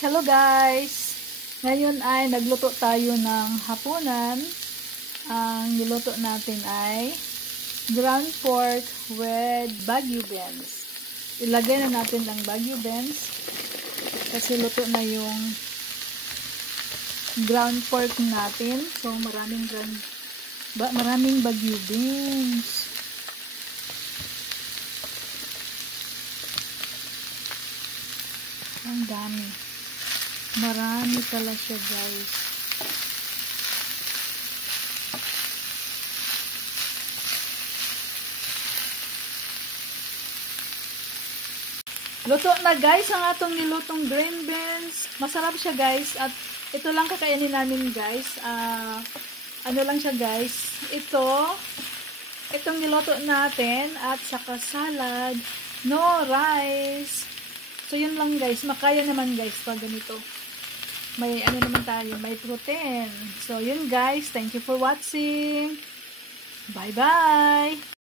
Hello guys! Ngayon ay nagluto tayo ng hapunan. Ang niluto natin ay ground pork with Baguio beans. Ilagay na natin ang Baguio beans kasi luto na yung ground pork natin. So maraming Baguio beans. Ang dami. Marami pala siya guys. Luto na guys ang atong nilutong green beans. Masarap siya guys. At ito lang kakainin namin guys. Ano lang siya guys. Itong niluto natin. At saka salad. No rice. So yun lang guys. Makaya naman guys pag ganito. May ano naman tayo, may protein. So, yun guys. Thank you for watching. Bye-bye!